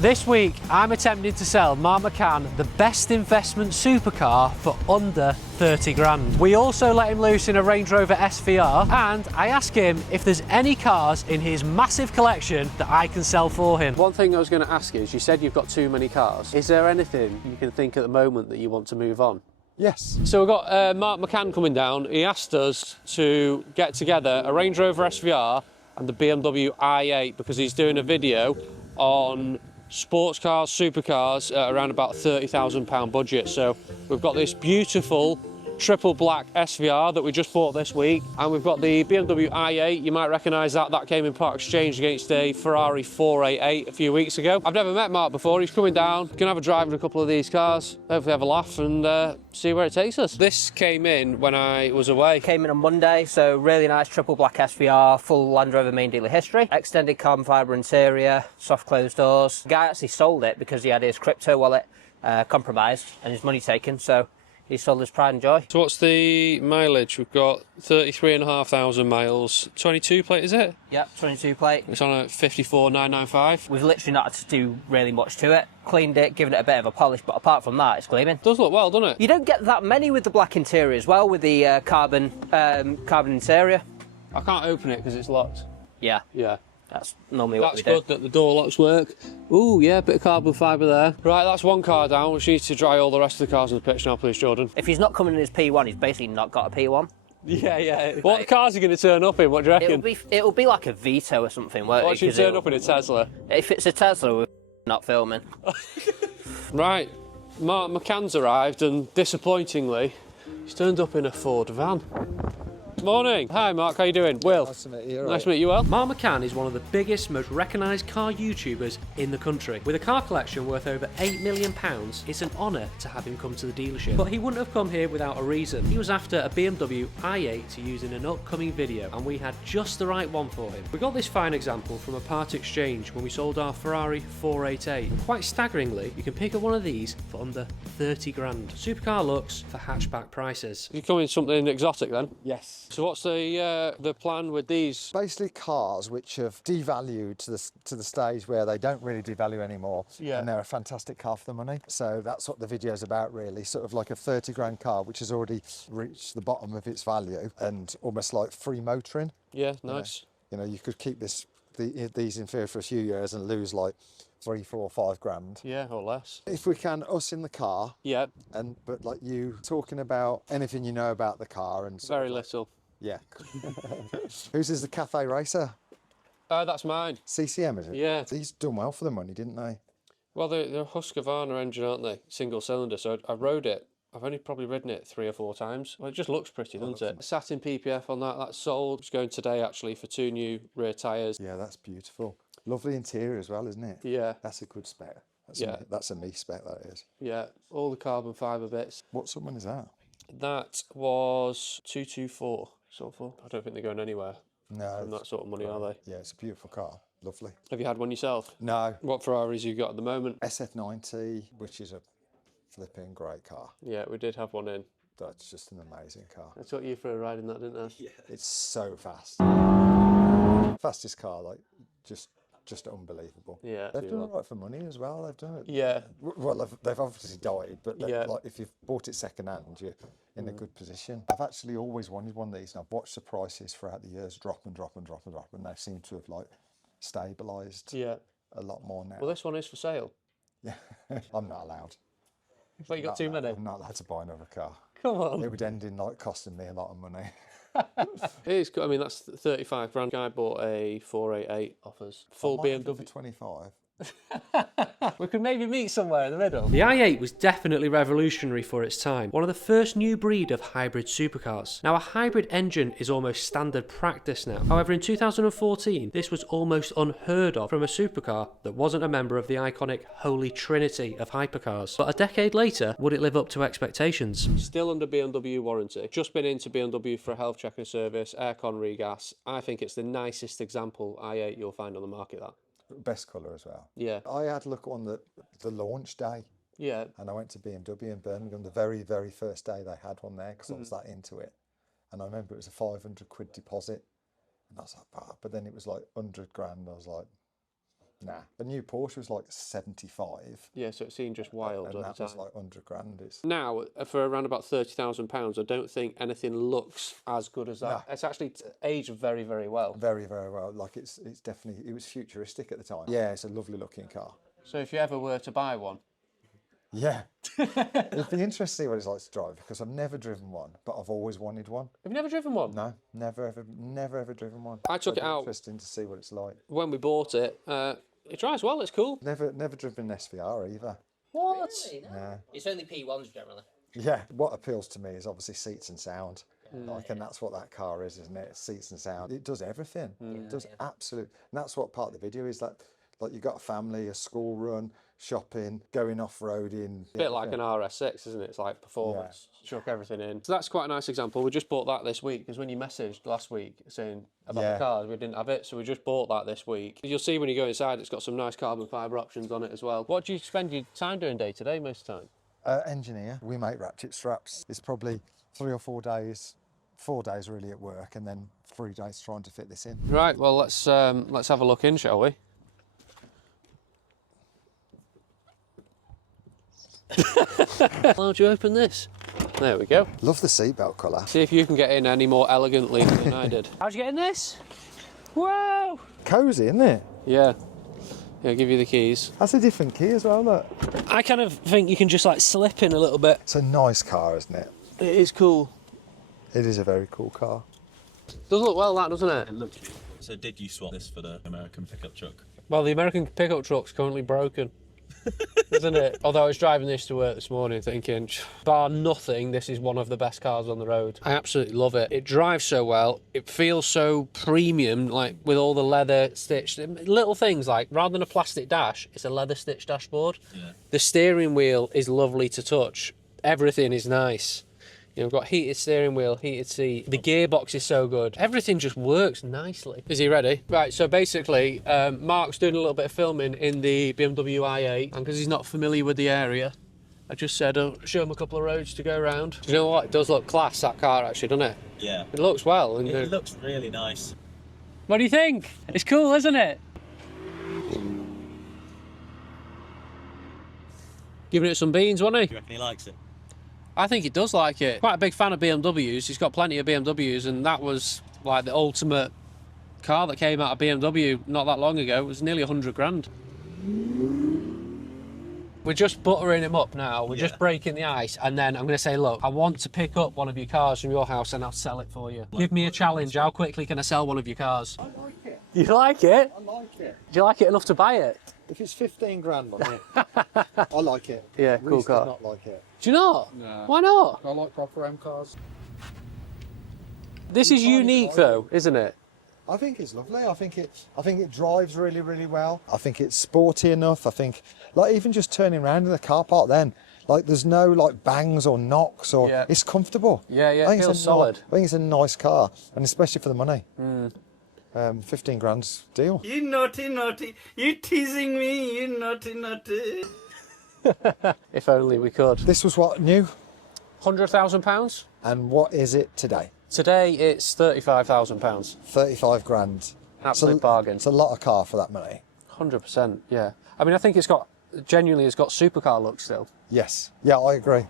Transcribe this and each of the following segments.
This week, I'm attempting to sell Mark McCann the best investment supercar for under 30 grand. We also let him loose in a Range Rover SVR, and I ask him if there's any cars in his massive collection that I can sell for him. One thing I was going to ask is, you said you've got too many cars. Is there anything you can think at the moment that you want to move on? Yes. So we've got Mark McCann coming down. He asked us to get together a Range Rover SVR and the BMW i8 because he's doing a video on sports cars, supercars at around about £30,000 budget. So we've got this beautiful triple black SVR that we just bought this week, and we've got the BMW i8. You might recognise that. That came in part exchange against a Ferrari 488 a few weeks ago. I've never met Mark before. He's coming down. Gonna have a drive in a couple of these cars, hopefully have a laugh and see where it takes us. This came in when I was away. Came in on Monday, so really nice triple black SVR, full Land Rover main dealer history, extended carbon fibre interior, soft closed doors. The guy actually sold it because he had his crypto wallet compromised and his money taken, so he sold his pride and joy. So what's the mileage? We've got 33,500 miles. 22 plate, is it? Yep, 22 plate. It's on a 54,995. We've literally not had to do really much to it. Cleaned it, given it a bit of a polish, but apart from that, it's gleaming. Does look well, doesn't it? You don't get that many with the black interior as well, with the carbon interior. I can't open it because it's locked. Yeah. Yeah. That's normally what That's we do. good that the door locks work. Ooh, yeah, bit of carbon fibre there. Right, that's one car down. We need to dry all the rest of the cars on the pitch now, please, Jordan. If he's not coming in his P1, he's basically not got a P1. Yeah. What cars are going to turn up in? What do you reckon? It'll be like a Vito or something, won't it? What should turn up in a Tesla? If it's a Tesla, we're not filming. Right, Mark McCann's arrived, and disappointingly, he's turned up in a Ford van. Morning. Hi Mark, how you doing? Will. Nice to meet you. Nice to meet you, Will. Mark McCann is one of the biggest, most recognised car YouTubers in the country. With a car collection worth over £8 million, it's an honour to have him come to the dealership. But he wouldn't have come here without a reason. He was after a BMW i8 to use in an upcoming video, and we had just the right one for him. We got this fine example from a part exchange when we sold our Ferrari 488. And quite staggeringly, you can pick up one of these for under 30 grand. Supercar looks for hatchback prices. You come in something exotic then? Yes. So what's the plan with these? Basically cars which have devalued to the stage where they don't really devalue anymore. Yeah. And they're a fantastic car for the money. So that's what the video's about really. Sort of like a 30 grand car which has already reached the bottom of its value and almost like free motoring. Yeah, nice. You know, you could keep these in fear for a few years and lose like 3, 4, 5 grand. Yeah, or less. If we can, us in the car. Yeah. But like you talking about anything you know about the car and Very little. Yeah. Whose is the Cafe Racer? That's mine. CCM, is it? Yeah. These done well for the money, didn't they? Well, they're a Husqvarna engine, aren't they? Single cylinder. So I rode it. I've only probably ridden it 3 or 4 times. Well, it just looks pretty, doesn't it? Sat in PPF on that. That's sold. It's going today, actually, for 2 new rear tyres. Yeah, that's beautiful. Lovely interior as well, isn't it? Yeah. That's a good spec. That's a me spec, that is. Yeah, all the carbon fibre bits. What someone is that? That was 224. Sold for. I don't think they're going anywhere. No. From that sort of money, are they? Yeah, it's a beautiful car. Lovely. Have you had one yourself? No. What Ferraris you got at the moment? SF90, which is a flipping great car. Yeah, we did have one in. That's just an amazing car. I took you for a ride in that, didn't I? Yeah. It's so fast. Fastest car, like just unbelievable. Yeah. They've done it right for money as well. They've done it. Yeah. Well, they've obviously died, but Yeah. like if you've bought it second hand, you're in a good position. I've actually always wanted one of these, and I've watched the prices throughout the years drop, and they seem to have like stabilised. Yeah. A lot more now. Well, this one is for sale. Yeah, I'm not allowed. But you got too many. I'm not allowed to buy another car. Come on. It would end in like costing me a lot of money. It is good. I mean, that's 35 grand. Guy bought a 488 offers. Full BMW. For 25. We could maybe meet somewhere in the middle. The i8 was definitely revolutionary for its time. One of the first new breed of hybrid supercars. Now, a hybrid engine is almost standard practice now. However, in 2014, this was almost unheard of from a supercar that wasn't a member of the iconic holy trinity of hypercars. But a decade later, would it live up to expectations? Still under BMW warranty. Just been into BMW for a health check and service, aircon regas. I think it's the nicest example i8 you'll find on the market, that. Best colour as well. Yeah. I had a look on the launch day. Yeah. And I went to BMW in Birmingham the very, very first day they had one there because I was that into it. And I remember it was a 500 quid deposit. And I was like, ah, but then it was like 100 grand. I was like, Nah, a new Porsche was like 75. Yeah, so it seemed just wild And at that the was time. like 100 grand. It's, Now, for around about £30,000, I don't think anything looks as good as that. No. It's actually aged very, very well. very, very well. Like it's definitely, it was futuristic at the time. Yeah, it's a lovely looking car. So if you ever were to buy one, Yeah. It'd be interesting to see what it's like to drive, because I've never driven one, but I've always wanted one. have you never driven one? No, never ever driven one. I took So it'd it be out. Interesting to see what it's like. When we bought it, it drives well, it's cool. Never driven an SVR either. What? Really? No. Yeah. It's only P1s generally. Yeah, what appeals to me is obviously seats and sound. Like, and that's what that car is, isn't it? Seats and sound. It does everything. It does absolute. And that's what part of the video is, that like you've got a family, a school run, shopping, going off-roading. A bit like an RS6, isn't it? It's like performance. Chuck everything in. So that's quite a nice example. We just bought that this week, because when you messaged last week saying about the cars, we didn't have it, so we just bought that this week. You'll see when you go inside, it's got some nice carbon fibre options on it as well. What do you spend your time doing day to day most of the time? Engineer. We make ratchet straps. It's probably 3 or 4 days. 4 days really at work, and then 3 days trying to fit this in. Right, well let's have a look in, shall we? How do you open this? There we go. Love the seatbelt colour. See if you can get in any more elegantly than I did. How'd you get in this? Whoa! Cosy, isn't it? Yeah. Yeah, I'll give you the keys. That's a different key as well, look. I kind of think you can just like slip in a little bit. It's a nice car, isn't it? It is cool. It is a very cool car. Does look well, that, doesn't it? It looks good. So did you swap this for the American pickup truck? Well, the American pickup truck's currently broken, isn't it? Although I was driving this to work this morning thinking, bar nothing, this is one of the best cars on the road. I absolutely love it. It drives so well. It feels so premium, like with all the leather stitched little things, like rather than a plastic dash, it's a leather stitched dashboard. Yeah. The steering wheel is lovely to touch. Everything is nice. You know, we've got heated steering wheel, heated seat. The gearbox is so good. Everything just works nicely. Is he ready? Right, so basically, Mark's doing a little bit of filming in the BMW i8, and because he's not familiar with the area, I just said, I'll show him a couple of roads to go around. Do you know what? It does look class, that car, actually, doesn't it? Yeah. It looks well. And, It looks really nice. what do you think? It's cool, isn't it? Giving it some beans, wasn't he? Do you reckon he likes it? I think he does like it. Quite a big fan of BMWs. He's got plenty of BMWs, and that was like the ultimate car that came out of BMW not that long ago. It was nearly 100 grand. We're just buttering him up now. We're just breaking the ice, and then I'm going to say, look, I want to pick up one of your cars from your house and I'll sell it for you. Give me a challenge. How quickly can I sell one of your cars? I like it. You like it? I like it. Do you like it enough to buy it? If it's 15 grand on it, I like it. Yeah, cool Reece car. does not like it. Do you not? No. Why not? I like proper M cars. This is unique though, isn't it? I think it's lovely. I think it drives really, really well. I think it's sporty enough. I think, like, even just turning around in the car park, then, like, there's no like bangs or knocks, or it's comfortable. Yeah, yeah, I think it feels it's solid. I think it's a nice car, and especially for the money. 15 grand's deal. You naughty, naughty. You teasing me, you naughty, naughty. If only we could. This was what, new? £100,000? And what is it today? Today it's £35,000. 35 grand. Absolute bargain. It's a lot of car for that money. 100%, yeah. I mean, I think it's got supercar look still. Yes. Yeah, I agree.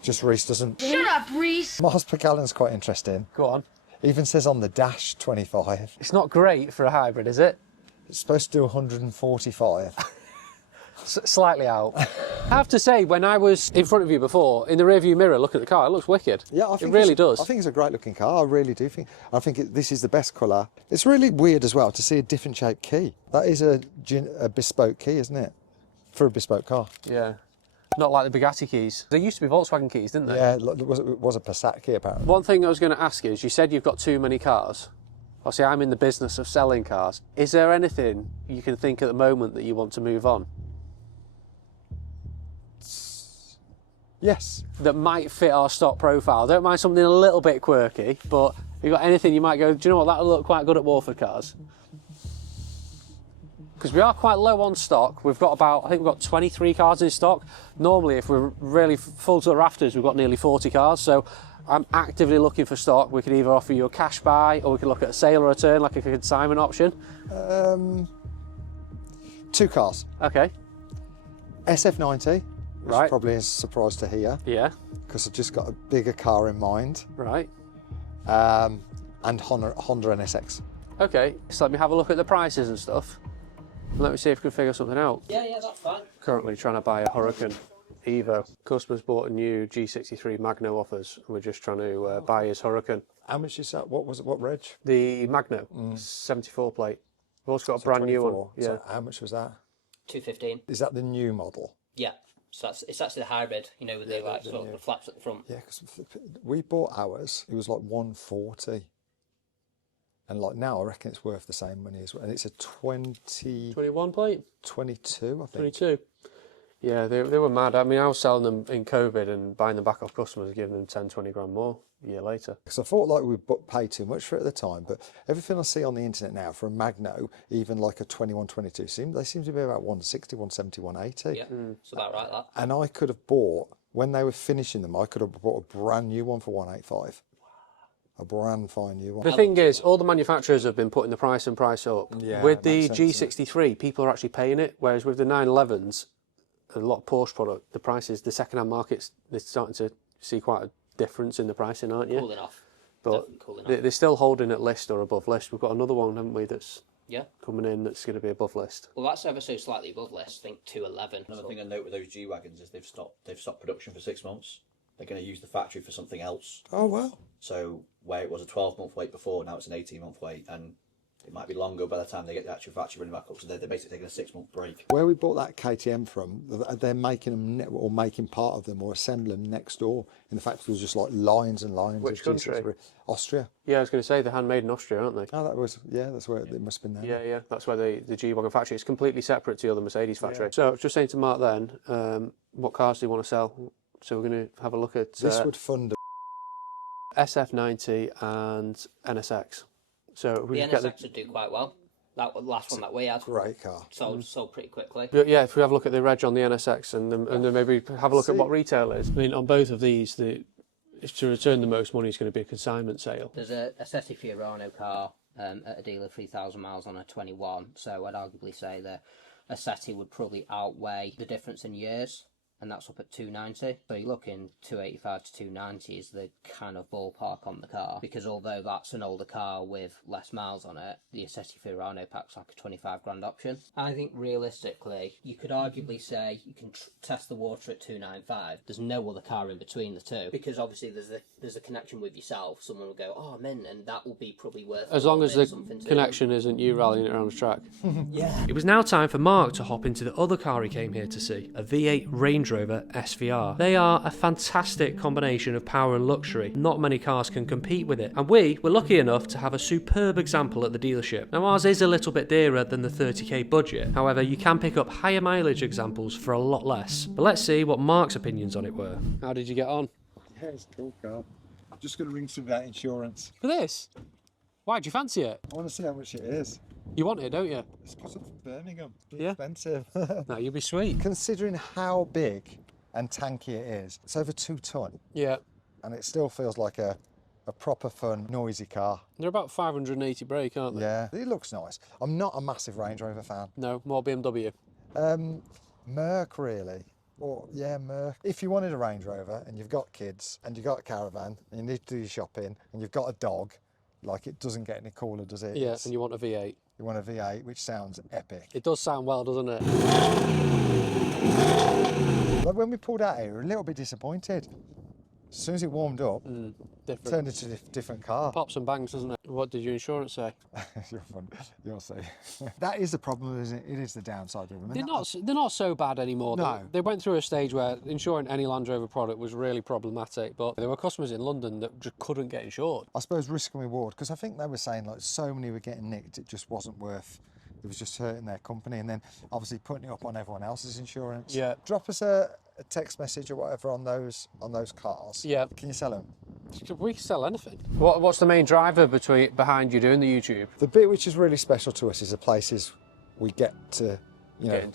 Just Reece doesn't. Shut up, Reece! Mars McCann's quite interesting. Go on. Even says on the dash 25. It's not great for a hybrid, is it? It's supposed to do 145. Slightly out. I have to say, when I was in front of you before, in the rearview mirror, look at the car, it looks wicked. Yeah, I think it really does. I think it's a great looking car. I really do think. I think this is the best colour. It's really weird as well to see a different shaped key. That is a bespoke key, isn't it? For a bespoke car. Yeah. Not like the Bugatti keys. There used to be Volkswagen keys, didn't they? Yeah, it was a Passat key apparently. One thing I was going to ask is, you said you've got too many cars. Obviously, I'm in the business of selling cars. Is there anything you can think at the moment that you want to move on? Yes. That might fit our stock profile. Don't mind something a little bit quirky, but have you got anything you might go, do you know what, that'll look quite good at Walford Cars? Because we are quite low on stock. We've got I think we've got 23 cars in stock. Normally, if we're really full to the rafters, we've got nearly 40 cars. So I'm actively looking for stock. We could either offer you a cash buy, or we could look at a sale or return, like a consignment option. Two cars. Okay. SF90, which Right. probably is a surprise to hear, Yeah. because I've just got a bigger car in mind, Right. and Honda NSX. Okay. So let me have a look at the prices and stuff. Let me see if we can figure something out. Yeah, that's fine. Currently trying to buy a Huracan Evo. Customers bought a new G63 Magno offers, and we're just trying to buy his Huracan. How much is that? What was it? What reg? The Magno, 74 plate. We've also got a brand new one. 24. Yeah. So how much was that? 215. Is that the new model? Yeah. So it's actually the hybrid, you know, with the like sort of the flaps at the front. Yeah, because we bought ours. It was like 140, and like now I reckon it's worth the same money as well. And it's a 21 plate? 22, I think. 22. Yeah, they were mad. I mean, I was selling them in COVID and buying them back off customers and giving them 10, 20 grand more a year later. Because I thought like we paid too much for it at the time, but everything I see on the internet now for a Magno, even like a 21, 22, they seem to be about 160, 170, 180. Yeah, it's about right that. And I could have bought, when they were finishing them, I could have bought a brand new one for 185. A brand fine new one. The thing is, all the manufacturers have been putting the price up. Yeah, with it the makes sense, G63, people are actually paying it, whereas with the 911s, a lot of Porsche product, the prices, the second-hand markets, they're starting to see quite a difference in the pricing, aren't you? Cool enough. But Definitely cool enough. they're still holding at list or above list. We've got another one, haven't we, that's Yeah. coming in that's going to be above list. Well, that's ever so slightly above list. I think 211. Another thing I note with those G wagons is they've stopped production for 6 months. They're going to use the factory for something else. Oh, well. So where it was a 12-month wait before, now it's an 18-month wait, and it might be longer by the time they get the actual factory running back up. So they're basically taking a 6-month break. Where we bought that KTM from, they're making them, or making part of them, or assembling them next door. In the factory, was just like lines and lines. Which of country? G63. Austria. Yeah, I was going to say they're handmade in Austria, aren't they? Oh, that was, yeah, that's where it must have been there. Yeah, that's where the G-Wagon factory is completely separate to the other Mercedes factory. So I was just saying to Mark then, what cars do you want to sell? So we're going to have a look at This would fund SF90 and NSX. So we The just get NSX would do quite well. That last one that we had great car. sold pretty quickly. Yeah, if we have a look at the reg on the NSX and then maybe have a look at what retail is. I mean, on both of these, to return the most money is going to be a consignment sale. There's a Setti Fiorano car at a dealer 3,000 miles on a 21, so I'd arguably say that a Setti would probably outweigh the difference in years, and that's up at 290. So you're looking 285 to 290 is the kind of ballpark on the car, because although that's an older car with less miles on it, the Setti Fiorano pack's like a 25 grand option. I think realistically, you could arguably say you can test the water at 295. There's no other car in between the two, because obviously there's a connection with yourself. Someone will go, oh, I'm in, and that will be probably worth As long as the connection isn't you rallying it around the track. Yeah. It was now time for Mark to hop into the other car he came here to see, a V8 Range Rover SVR. They are a fantastic combination of power and luxury. Not many cars can compete with it, and we were lucky enough to have a superb example at the dealership. Now ours is a little bit dearer than the 30k budget, however you can pick up higher mileage examples for a lot less. But let's see what Mark's opinions on it were. How did you get on? Yeah, it's a cool car. Just going to ring some of that insurance. For this? Why, do you fancy it? I want to see how much it is. You want it, don't you? It's possible for Birmingham. It's Yeah. expensive. No, you'll be sweet. Considering how big and tanky it is, it's over 2 ton, Yeah. and it still feels like a proper fun, noisy car. They're about 580 brake, aren't they? Yeah, it looks nice. I'm not a massive Range Rover fan. No, more BMW. Merc, really. Or, yeah, Merc. If you wanted a Range Rover and you've got kids and you've got a caravan and you need to do your shopping and you've got a dog, like it doesn't get any cooler, does it? Yeah, and you want a V8. You want a V8, which sounds epic. It does sound well, doesn't it? Like when we pulled out here, we were a little bit disappointed. As soon as it warmed up, Different. turned into a different car. Pops and bangs, doesn't it? What did your insurance say? You're fun. You'll see. That is the problem, isn't it? It is the downside of them. They're not so bad anymore. No. They went through a stage where insuring any Land Rover product was really problematic, but there were customers in London that just couldn't get insured. I suppose risk and reward, because I think they were saying like so many were getting nicked, it just wasn't worth. It was just hurting their company, and then obviously putting it up on everyone else's insurance. Yeah. Drop us a text message or whatever on those cars. Yeah. Can you sell them? We can sell anything. What's the main driver behind you doing the YouTube? The bit which is really special to us is the places we get to,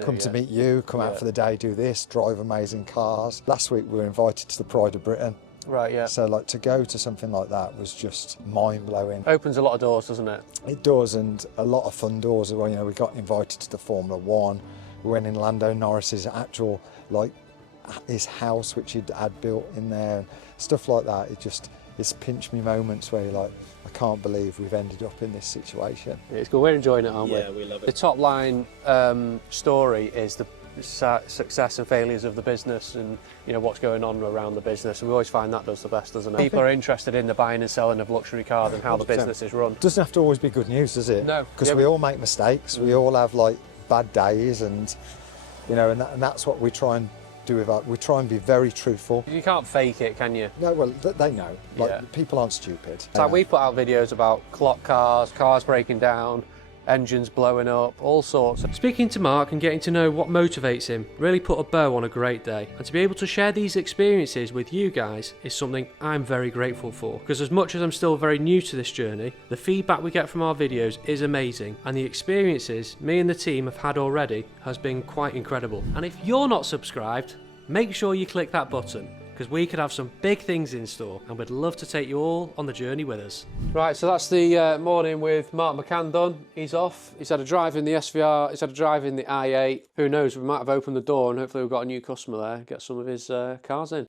come to meet you, come out for the day, do this, drive amazing cars. Last week we were invited to the Pride of Britain. Right, yeah. So like to go to something like that was just mind-blowing. Opens a lot of doors, doesn't it? It does, and a lot of fun doors as well. You know, we got invited to the Formula One. We went in Lando Norris's actual, like, his house, which he'd had built in there, stuff like that. It's pinch me moments where you're like, I can't believe we've ended up in this situation. It's good. We're enjoying it, aren't we? Yeah, we love it. The top line story is the success and failures of the business, and you know what's going on around the business. And we always find that does the best, doesn't it? People are interested in the buying and selling of luxury cars and how the 100%. business is run. Doesn't have to always be good news, does it? No. Because Yeah, we all make mistakes. We all have like bad days, and you know, and that's what we try and do with our. We try and be very truthful. You can't fake it, can you? No, well, they know. Like Yeah. people aren't stupid. It's like we put out videos about clock cars, cars breaking down, engines blowing up, all sorts. Speaking to Mark and getting to know what motivates him really put a bow on a great day. And to be able to share these experiences with you guys is something I'm very grateful for. Because as much as I'm still very new to this journey, the feedback we get from our videos is amazing. And the experiences me and the team have had already has been quite incredible. And if you're not subscribed, make sure you click that button, because we could have some big things in store and we'd love to take you all on the journey with us. Right, so that's the morning with Mark McCann done. He's off. He's had a drive in the SVR, he's had a drive in the i8. Who knows, we might have opened the door and hopefully we've got a new customer there, get some of his cars in.